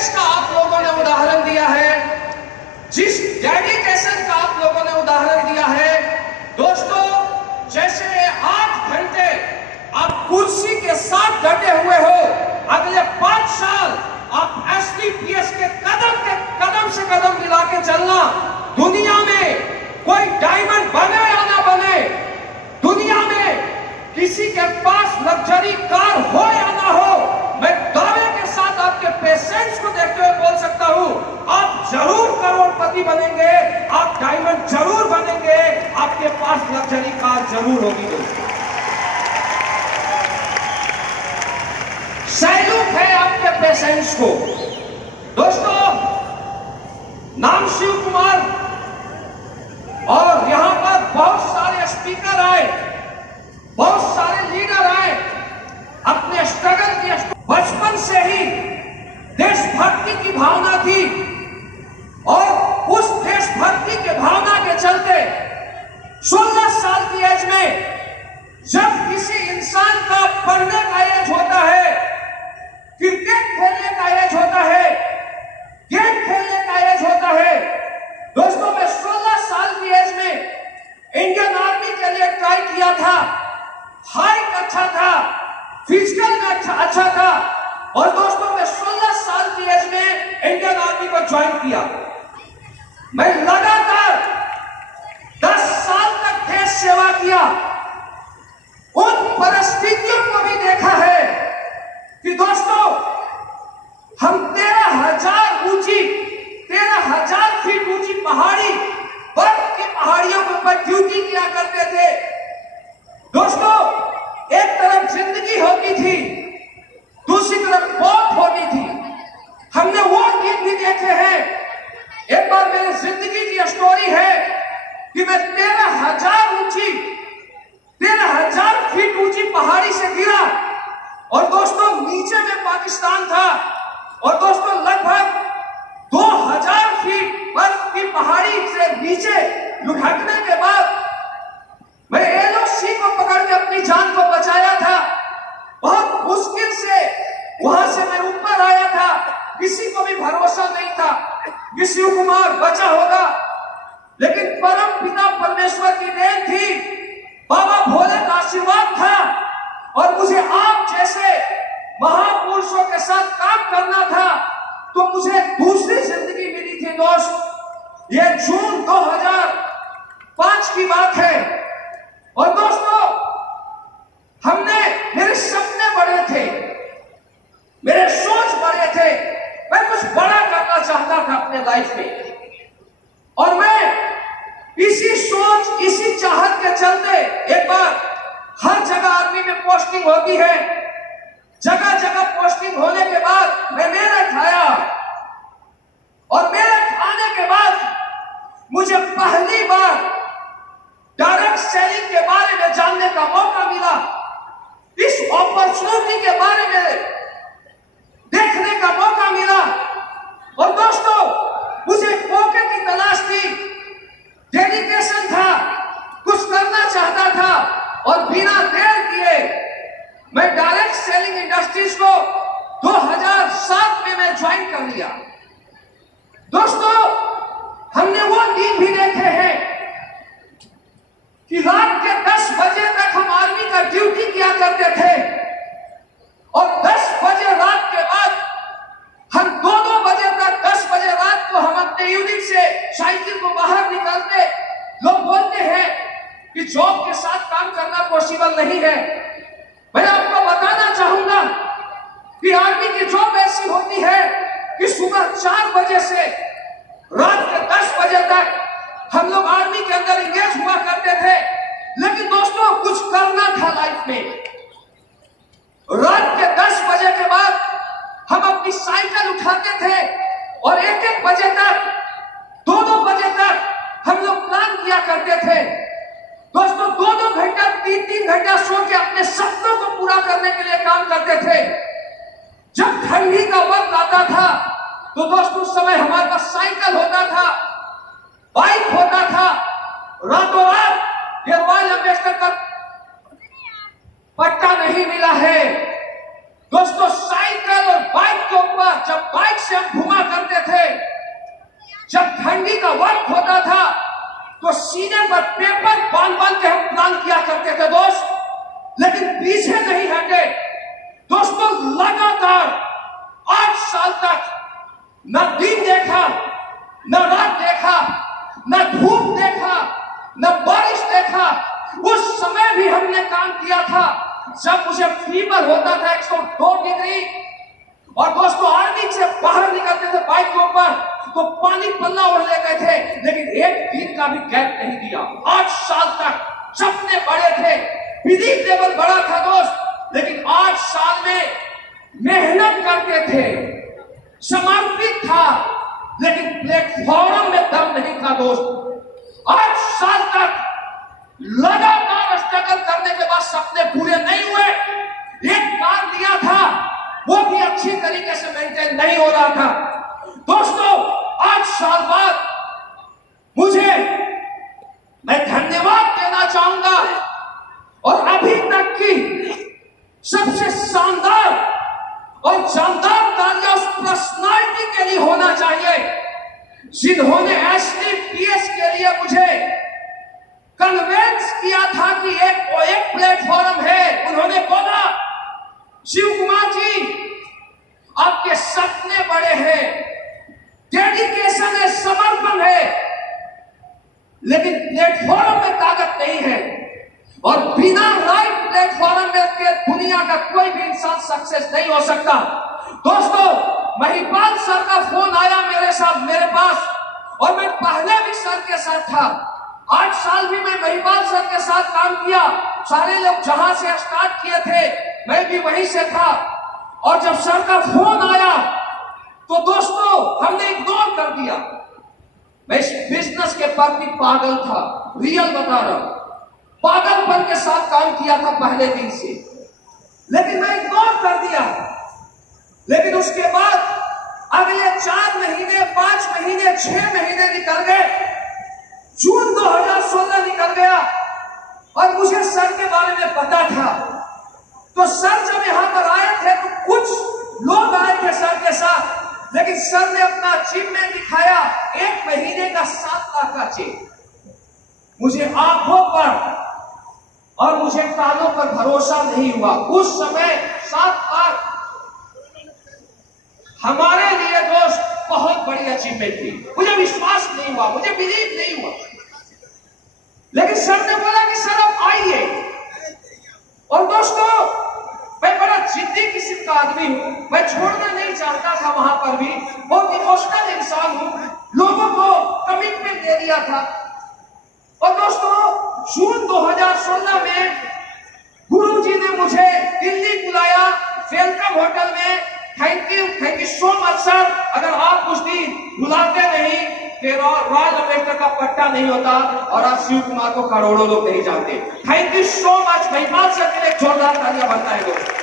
Patience का आप लोगों ने उदाहरण दिया है, जिस डेडिकेशन का आप लोगों ने उदाहरण दिया है, दोस्तों, जैसे 8 घंटे आप कुर्सी के साथ डटे हुए हो, अगले 5 साल आप एसडीपीएस के कदम से कदम मिला के चलना। दुनिया में कोई डायमंड बने या ना बने, दुनिया में किसी के पास लग्जरी कार हो या ना हो, मैं दावे के साथ आपके पेशेंस को देखते हुए बोल सकता हूं, आप जरूर करोड़पति बनेंगे, आप डायमंड जरूर बनेंगे, आपके पास लग्जरी कार जरूर होगी। दोस्तों, सैल्यूट है आपके पेशेंस को। दोस्तों, नाम शिव कुमार, और यहां पर बहुत सारे स्पीकर आए, बहुत सारे लीडर आए, अपने स्ट्रगल के बचपन से ही देशभक्ति की भावना थी, और उस देशभक्ति के भावना के चलते 16 साल की एज में जब किसी इंसान का पढ़ने का एज होता है, क्रिकेट खेलने का एज होता है, गेम खेलने का एज होता है, दोस्तों, मैं 16 साल की एज में इंडियन आर्मी के लिए ट्राई किया था। हाइट अच्छा था, फिजिकल में अच्छा था, और दोस्तों, मैं 16 साल की एज में इंडियन आर्मी को ज्वाइन किया। मैं लगातार 10 साल तक देश सेवा किया। उन परिस्थितियों को भी देखा है कि दोस्तों, हम 13,000 ऊंची, 13,000 फीट ऊंची पहाड़ी, बर्फ की पहाड़ियों के ऊपर ड्यूटी किया करते थे। दोस्तों, एक तरफ जिंदगी होती थी, दूसरी तरफ मौत होती थी। हमने वो दिन भी देखे हैं। एक बार मेरी जिंदगी की स्टोरी है कि मैं 13,000 फीट ऊंची पहाड़ी से गिरा, और दोस्तों, नीचे में पाकिस्तान था, और दोस्तों, लगभग 2,000 फीट बर्फ की पहाड़ी से नीचे लुढ़कने के बाद मैं एलओसी को पकड़ के अपनी जान को बचाया था। बहुत मुश्किल से वहां से मैं ऊपर आया था, किसी को भी भरोसा नहीं था कि शिव कुमार बचा होगा, लेकिन परम पिता परमेश्वर की देन थी, बाबा भोले का आशीर्वाद था, और मुझे आप जैसे महापुरुषों के साथ काम करना था, तो मुझे दूसरी जिंदगी मिली थी। दोस्त, ये जून 2005 की बात है, और दोस्तों, मेरे सपने बड़े थे, मेरे सोच बड़े थे, मैं कुछ बड़ा करना चाहता था अपने लाइफ में, और मैं इसी सोच, इसी चाहत के चलते एक बार हर जगह आर्मी में पोस्टिंग होती है, जगह जगह पोस्टिंग होने के बाद मैं मेरठ आया, और मेरठ आने के बाद मुझे पहली बार डायरेक्ट सेलिंग के बारे में जानने का मौका मिला। इस अपॉर्चुनिटी के बारे में देखने का मौका मिला, और दोस्तों, मुझे मौके की तलाश थी, डेडिकेशन था, कुछ करना चाहता था, और बिना देर किए मैं डायरेक्ट सेलिंग इंडस्ट्रीज को 2007 में मैं ज्वाइन कर लिया। दोस्तों, हमने वो दिन भी देखे हैं कि रात के 10 बजे तक हम आर्मी का ड्यूटी किया करते थे, और 10 बजे रात के बाद हम 2-2 बजे तक, 10 बजे रात को हम अपने यूनिट से साइकिल को बाहर निकलते। लोग बोलते हैं कि जॉब के साथ काम करना पॉसिबल नहीं है। मैं आपको बताना चाहूंगा कि आर्मी की जॉब ऐसी होती है कि सुबह 4 बजे से रात के 10 बजे तक हम लोग आर्मी के अंदर इंगेज हुआ करते थे, लेकिन दोस्तों, कुछ करना था लाइफ में। रात के 10 बजे के बाद हम अपनी साइकिल उठाते थे, और 1-1 बजे तक, 2-2 बजे तक हम लोग प्लान किया करते थे। दोस्तों, 2-2 घंटा, 3-3 घंटा सो के अपने सपनों को पूरा करने के लिए काम करते थे। जब ठंडी का वक्त आता था, तो दोस्तों, उस समय हमारे पास साइकिल होता था, बाइक होता था, रातों रात ये रॉयल एम्बेसडर का पट्टा नहीं मिला है। दोस्तों, साइकिल और बाइक के ऊपर जब बाइक से हम घुमा करते थे। जब ठंडी का वक्त होता था तो सीने पर पेपर बांध के हम प्लान किया करते थे दोस्त, लेकिन पीछे नहीं हटे दोस्तों। लगातार 8 साल तक न दिन देखा, न रात देखा, न धूप देखा, न बारिश देखा। उस समय भी हमने काम किया था जब मुझे फीवर होता था 102 डिग्री, और दोस्तों आर्मी से बाहर निकलते थे बाइक के ऊपर तो पानी पल्ला ओढ़ ले गए थे, लेकिन एक दिन का भी गैप नहीं दिया। 8 साल तक सपने बड़े थे, बिलीफ लेवल बड़ा था दोस्त, लेकिन 8 साल में मेहनत करते थे, समर्पित था, लेकिन प्लेटफॉर्म में दम नहीं था दोस्त। 8 साल तक लगातार स्ट्रगल करने के बाद सपने पूरे नहीं हुए। एक कार लिया था, वो भी अच्छी तरीके से मेंटेन नहीं हो रहा था दोस्तों। 8 साल बाद मैं धन्यवाद देना चाहूंगा, और अभी तक की सबसे शानदार और जानदार तालियां उस पर्सनालिटी के लिए होना चाहिए जिन्होंने SDPS के लिए मुझे कन्वेंस किया था कि एक प्लेटफॉर्म है। उन्होंने बोला, शिव कुमार जी आपके सपने बड़े हैं, डेडिकेशन है, समर्पण है, लेकिन प्लेटफॉर्म में ताकत नहीं है, और बिना राइट प्लेटफॉर्म में के दुनिया का कोई भी इंसान सक्सेस नहीं हो सकता। दोस्तों महिपाल सर का फोन आया मेरे पास, और मैं पहले भी सर के साथ था। 8 साल भी मैं महिपाल सर के साथ काम किया। सारे लोग जहां से स्टार्ट किए थे मैं भी वहीं से था, और जब सर का फोन आया तो दोस्तों हमने इग्नोर कर दिया। मैं इस बिजनेस के प्रति पागल था, रियल बता रहा हूं, पागलपन के साथ काम किया था पहले दिन से, लेकिन मैं इग्नोर कर दिया। लेकिन उसके बाद अगले 4 महीने, 5 महीने, 6 महीने निकल गए, जून 2016 निकल गया, और मुझे सर के बारे में पता था। तो सर जब यहां पर आए थे तो कुछ लोग आए थे सर के साथ, लेकिन सर ने अपना अचीवमेंट दिखाया, 1 महीने का 7 लाख का चेक। मुझे आंखों पर और मुझे कानों पर भरोसा नहीं हुआ। उस समय 7 लाख हमारे लिए दोस्त बहुत बड़ी अचीवमेंट थी। मुझे विश्वास नहीं हुआ, मुझे बिलीव नहीं हुआ, लेकिन सर ने बोला कि सर आप आइए। और दोस्तों मैं बड़ा जिद्दी किस्म का आदमी हूं, मैं छोड़ना नहीं चाहता था वहां पर भी, बहुत इमोशनल इंसान हूं, लोगों को कमिटमेंट दे दिया था। और दोस्तों जून 2016 में गुरुजी ने मुझे दिल्ली बुलाया, वेलकम होटल में। Thank you so much sir. अगर आप कुछ दिन बुलाते नहीं कि रॉयल अम्बेडकर का पट्टा नहीं होता, और आज शिव कुमार को करोड़ों लोग नहीं जानते। Thank you so much. Mahipal sir के लिए जोरदार तालियां बनता है दोस्तों।